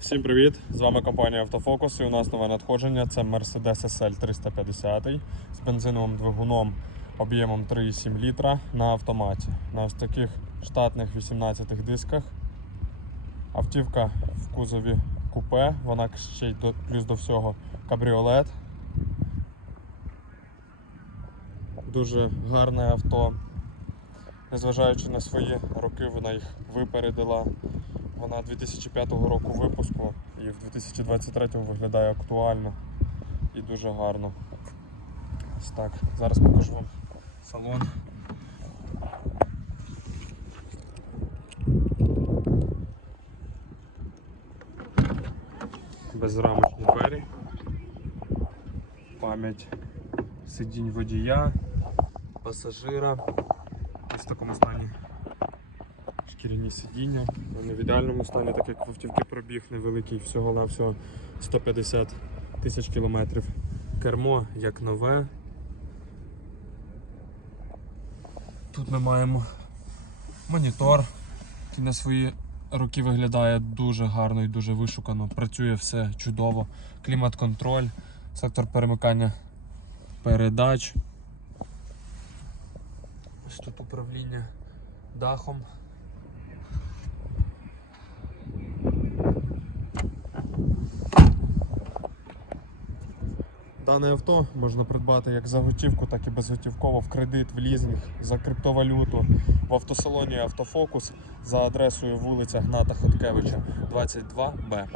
Всім привіт! З вами компанія Автофокус і у нас нове надходження. Це Mercedes SL 350 з бензиновим двигуном об'ємом 3,7 літра на автоматі. На ось таких штатних 18 дисках. Автівка в кузові купе, вона ще й до, плюс до всього кабріолет. Дуже гарне авто. Незважаючи на свої роки, вона їх випередила. Вона 2005 року випуску і в 2023 виглядає актуально і дуже гарно. Ось так. Зараз покажу вам салон. Безрамочні двері. Пам'ять сидінь водія, пасажира. Ось в такому стані шкіряні сидіння. Вони в ідеальному стані, так як в автівки пробіг невеликий, всього на всього 150 тисяч кілометрів. Кермо як нове. Тут ми маємо монітор, який на свої роки виглядає дуже гарно і дуже вишукано. Працює все чудово. Клімат-контроль, сектор перемикання передач. Ось тут управління дахом. Дане авто можна придбати як за готівку, так і безготівково в кредит, в лізинг, за криптовалюту в автосалоні Автофокус за адресою вулиця Гната Хоткевича, 22Б.